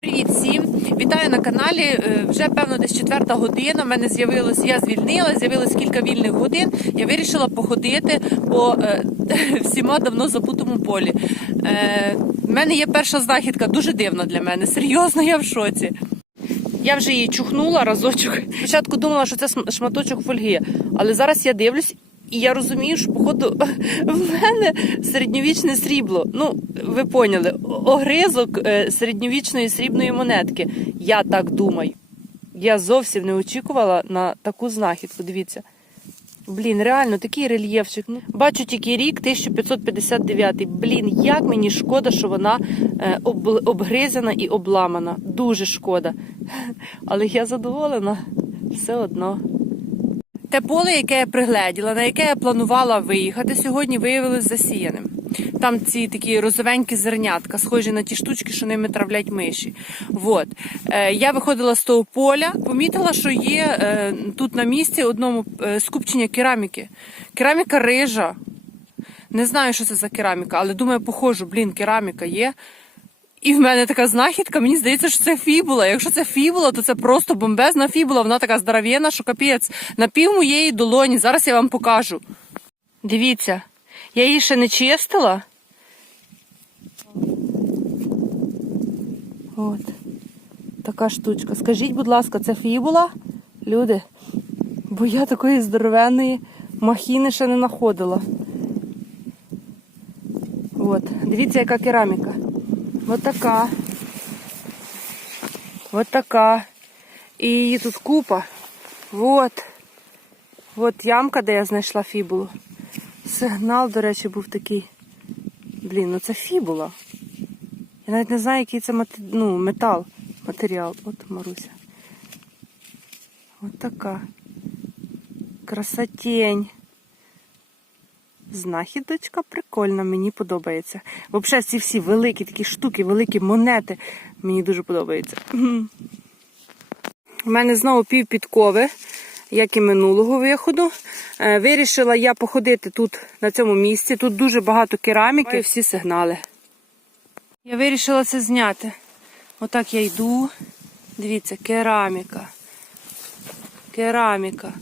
Привіт всім! Вітаю на каналі. Е, Вже певно десь четверта година. У мене з'явилось, я звільнила, з'явилось кілька вільних годин. Я вирішила походити по е, всіма давно забутому полі. Е, в мене є перша знахідка, дуже дивна для мене. Серйозно, я в шоці. Я вже її чухнула разочок. Спочатку думала, що це шматочок фольги, але зараз я дивлюсь. І я розумію, що походу в мене середньовічне срібло. Ну, ви поняли, огризок е, середньовічної срібної монетки. Я так думаю. Я зовсім не очікувала на таку знахідку. Дивіться. Блін, реально такий рельєфчик. Бачу тільки рік 1559. Блін, як мені шкода, що вона е, об, обгризана і обламана. Дуже шкода. Але я задоволена все одно. Те поле, яке я пригледіла, на яке я планувала виїхати, сьогодні виявилось засіяним. Там ці такі розовенькі зернятка, схожі на ті штучки, що ними травлять миші. Вот. Е, я виходила з того поля, помітила, що є е, тут на місці одному е, скупчення кераміки. Кераміка рижа. Не знаю, що це за кераміка, але думаю, похожу, блін, кераміка є. І в мене така знахідка, мені здається, що це фібула. Якщо це фібула, то це просто бомбезна фібула. Вона така здоров'яна, що капець. На пів моєї долоні. Зараз я вам покажу. Дивіться, я її ще не чистила. От. Така штучка. Скажіть, будь ласка, це фібула? Люди. Бо я такої здоровенної махіни ще не знаходила. От. Дивіться, яка кераміка. От така. От така. І її тут купа. От. От ямка, де я знайшла фібулу. Сигнал, до речі, був такий. Блін, ну це фібула. Я навіть не знаю, який це мат... ну, метал, матеріал. От Маруся. От така. Красотень. Знахідочка прикольна, мені подобається. Взагалі, ці всі великі такі штуки, великі монети. Мені дуже подобається. У мене знову пів підкови, як і минулого виходу. Е, Вирішила я походити тут, на цьому місці. Тут дуже багато кераміки, всі сигнали. Я вирішила це зняти. Отак я йду. Дивіться, кераміка. Кераміка.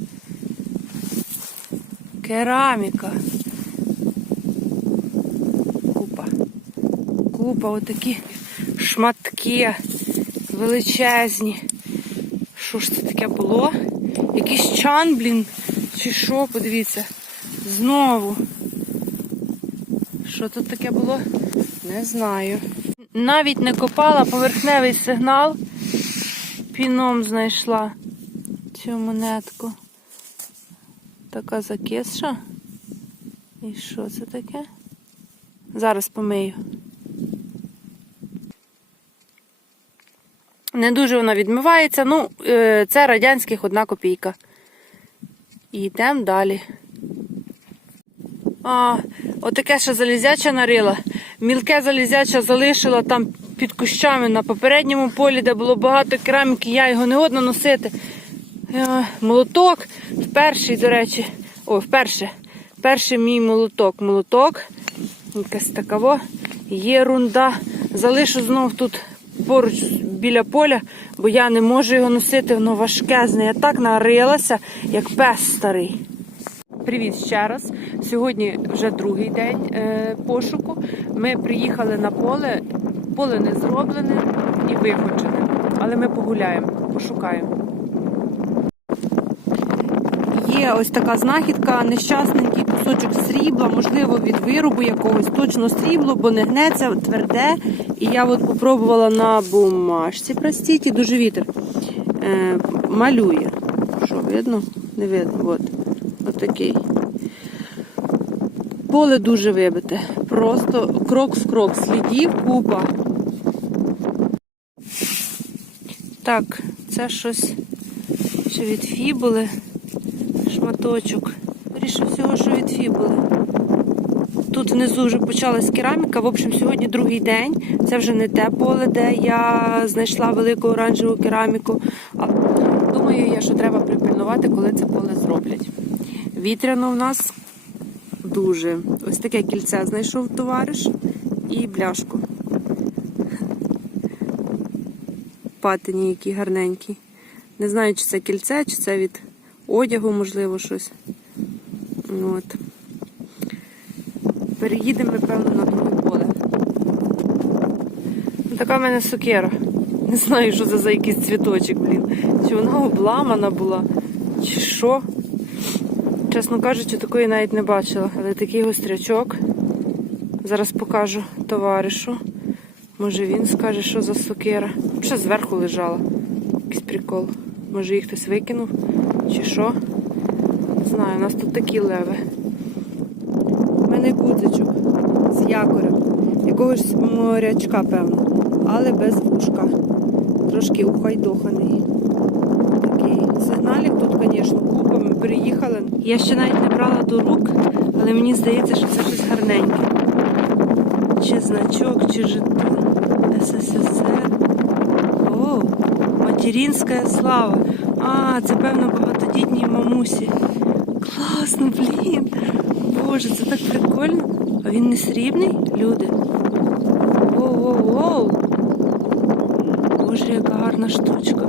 Кераміка. Купа. Купа, отакі шматки величезні. Що ж це таке було? Якийсь чан, блін, чи що, подивіться. Знову. Що тут таке було? Не знаю. Навіть не копала поверхневий сигнал. Піном знайшла цю монетку. Така закисша. І що це таке? Зараз помию. Не дуже вона відмивається. Ну, е, це радянських одна копійка. І йдемо далі. А, отаке ще залізяче нарила. Мілке залізяче залишила там під кущами на попередньому полі, де було багато кераміки, я його не годна носити. Е, Молоток. Перший, до речі. О, вперше. Перший мій молоток. Молоток. Якась такаво. Єрунда. Залишу знов тут поруч біля поля, бо я не можу його носити, воно важкезне. Я так нарилася, як пес старий. Привіт ще раз. Сьогодні вже другий день е, пошуку. Ми приїхали на поле. Поле не зроблене і виходжене. Але ми погуляємо, пошукаємо. Є ось така знахідка, нещасненький кусочок срібла, можливо, від виробу якогось точно срібло, бо не гнеться, тверде. І я от попробувала на бумажці, простіть, і дуже вітер. Е, малює. Що, видно? Не видно. От. Такий. Поле дуже вибите. Просто крок в крок. Слідів купа. Так, це щось ще від фібули шматочок. Скоріше всього, що від фібули. Тут внизу вже почалась кераміка. В общем, сьогодні другий день. Це вже не те поле, де я знайшла велику оранжеву кераміку. А думаю я, що треба припильнувати, коли це поле зроблять. Вітряно в нас дуже. Ось таке кільце знайшов товариш. І пляшку. Патині, які гарненькі. Не знаю, чи це кільце, чи це від одягу, можливо, щось. От. Переїдемо, певно, на друге поле. Ну, Така в мене сукера. Не знаю, що це за якийсь цвіточок, блін. Чи вона обламана була, чи що. Чесно кажучи, такої навіть не бачила. Але такий гострячок. Зараз покажу товаришу. Може він скаже, що за сокира. Ще зверху лежала. Якийсь прикол. Може їх хтось викинув, чи що. Не знаю, у нас тут такі леви. У мене гудзичок з якорем. Якогось морячка, певно. Але без вушка. Трошки ухайдоханий. Такий. Сигналів тут, звісно, купа. Ми переїхали. Я ще навіть не брала до рук, але мені здається, що це щось гарненьке. Чи значок, чи жетон. СССР. О, материнська слава. А, це певно багатодітній мамусі. Класно, блін. Боже, це так прикольно. А він не срібний, люди. Воу-воу-воу. Боже, яка гарна штучка.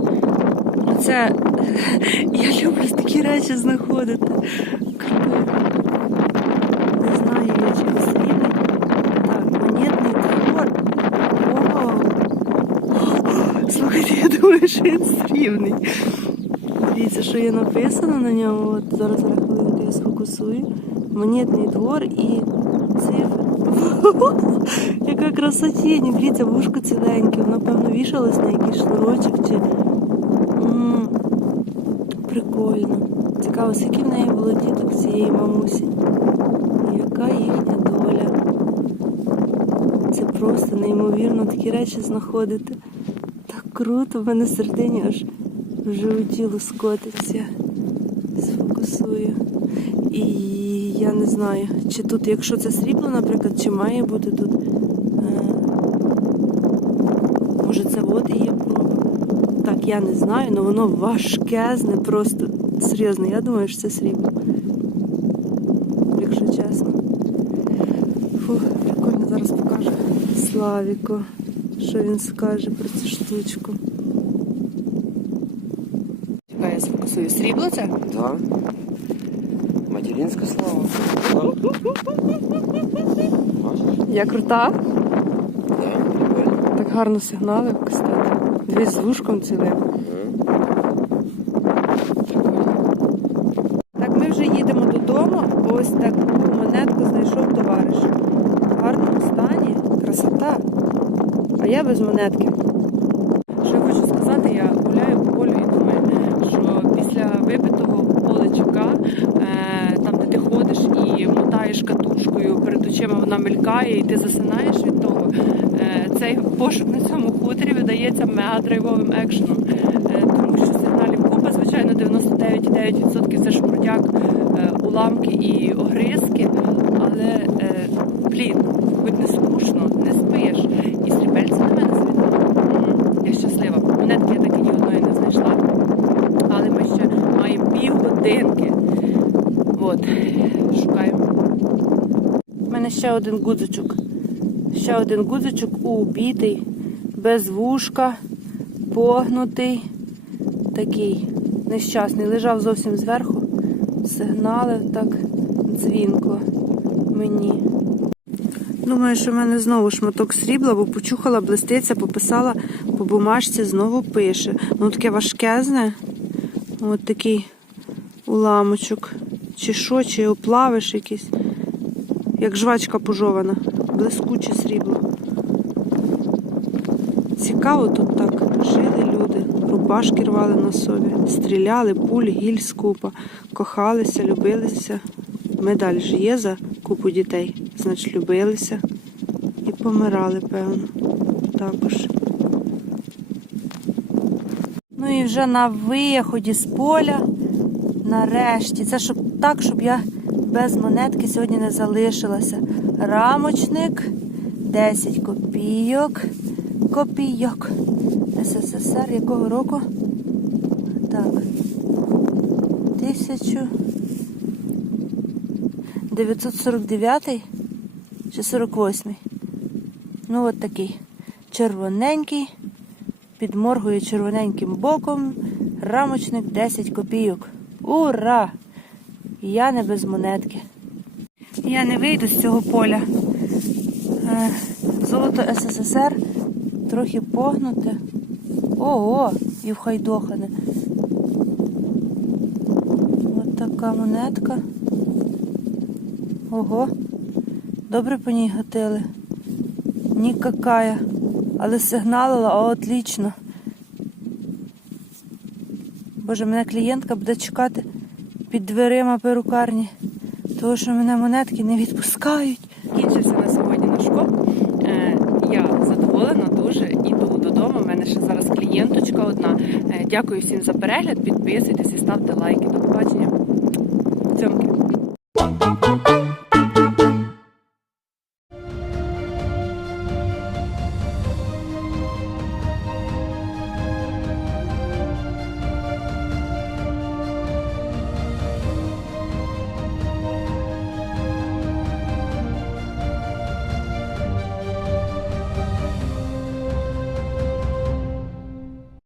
Оце я люблю такі речі знаходити. Круто. Не знаю я, чи срібний. Так, монетний двор. Вау. Слухайте, я думаю, що він срібний. Дивіться, що є написано на ньому. От зараз зараз хвилинку я сфокусую. Монетний двор і цифри. Яка красотінь. Дивіться, вушко ціленьке. Воно, певно, вішалось на якийсь шнурочок чи. Прикольно. Цікаво, скільки в неї було діток цієї мамусі. Яка їхня доля. Це просто неймовірно такі речі знаходити. Так круто, в мене сердині аж в животі лоскотиться. Сфокусую. І я не знаю, чи тут, якщо це срібло, наприклад, чи має бути тут. е, Може це і є проба. Так, я не знаю, але воно важкезне, просто серйозно, я думаю, що це срібло. Якщо чесно. Фу, прикольно, зараз покажу Славіку, що він скаже про цю штучку. Чекай. Срібло це? Да. Материнська слава. Я крута. Да. Так гарно сигналив, кстати. Дивись з вушком цілим. Так, ми вже їдемо додому. Ось таку монетку знайшов товариш. В гарному стані. Красота. А я без монетки. Що я хочу сказати, я гуляю по полю і думаю, що після вибитого поличука, е, там де ти ходиш і мотаєш катушкою, перед очима вона мелькає, і ти засинаєш від того. Е, цей пошук на цьому хуторі видається мега-драйвовим екшеном. Е, тому що сигналів купа, звичайно, 99,9% це шмурдяк, е, уламки і огризки. Але, блін, хоч не скучно, не спиш. І стрібельці на мене звідти. Я щаслива. Монетки я так і ні одної не знайшла. Але ми ще маємо півгодинки. От, шукаємо. У мене ще один гудзичок. Ще один гудзичок убитий, без вушка, погнутий, такий нещасний. Лежав зовсім зверху, сигналив так дзвінко мені. Думаю, що в мене знову шматок срібла, бо почухала, блиститься, пописала по бумажці, знову пише. Ну таке важкезне. От такий уламочок. Чи що, чи оплавиш якийсь. Як жвачка пожована. Блискуче срібло. Цікаво тут так. Жили люди, рубашки рвали на собі, стріляли, пуль, гіль з купа, кохалися, любилися. Медаль ж є за купу дітей, значить любилися і помирали, певно. Також. Ну і вже на виході з поля, нарешті. Це щоб так, щоб я без монетки сьогодні не залишилася. Рамочник 10 копійок. Копійок. СССР якого року? Так. 1949 чи 48? Ну, от такий червоненький, підморгує червоненьким боком. Рамочник 10 копійок. Ура! Я не без монетки. Я не вийду з цього поля. Е, Золото СССР трохи погнуте. Ого, і вхайдохане. От така монетка. Ого. Добре по ній гатили. Нікакая. Але сигналила, о, отлично. Боже, мене клієнтка буде чекати під дверима перукарні, тому що мене монетки не відпускають. Кінчився на сьогодні наш коп. Е, Я задоволена дуже. Іду додому. У мене ще зараз клієнточка одна. Е, Дякую всім за перегляд. Підписуйтесь і ставте лайки. До побачення. Цьомки.